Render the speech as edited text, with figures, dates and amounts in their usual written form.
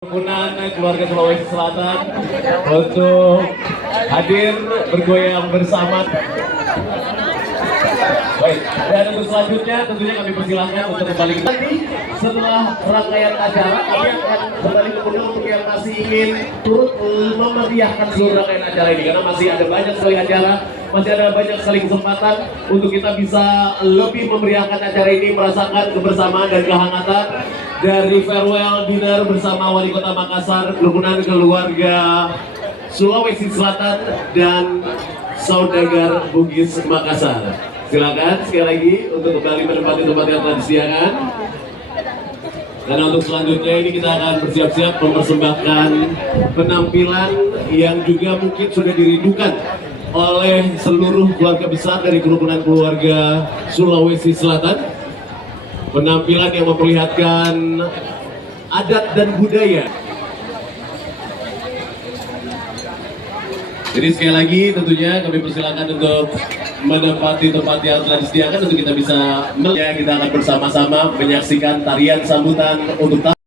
Kerukunan keluarga Sulawesi Selatan untuk hadir bergoyang bersama. Baik, dan untuk selanjutnya tentunya kami persilahkan untuk kembali lagi setelah rangkaian acara. Kami akan kembali kemudian untuk yang masih ingin turut memeriahkan seluruh rangkaian acara ini, karena masih ada banyak sekali acara, masih ada banyak sekali kesempatan untuk kita bisa lebih memeriahkan acara ini, merasakan kebersamaan dan kehangatan dari farewell dinner bersama Wali Kota Makassar, kerukunan keluarga Sulawesi Selatan dan saudagar Bugis Makassar. Silakan sekali lagi untuk kembali menempati tempat yang telah disediakan. Karena untuk selanjutnya ini kita akan bersiap-siap mempersembahkan penampilan yang juga mungkin sudah dirindukan oleh seluruh keluarga besar dari kerukunan keluarga Sulawesi Selatan. Penampilan yang memperlihatkan adat dan budaya. Jadi sekali lagi tentunya kami persilakan untuk menempati tempat yang telah disediakan untuk kita bisa kita akan bersama-sama menyaksikan tarian sambutan untuk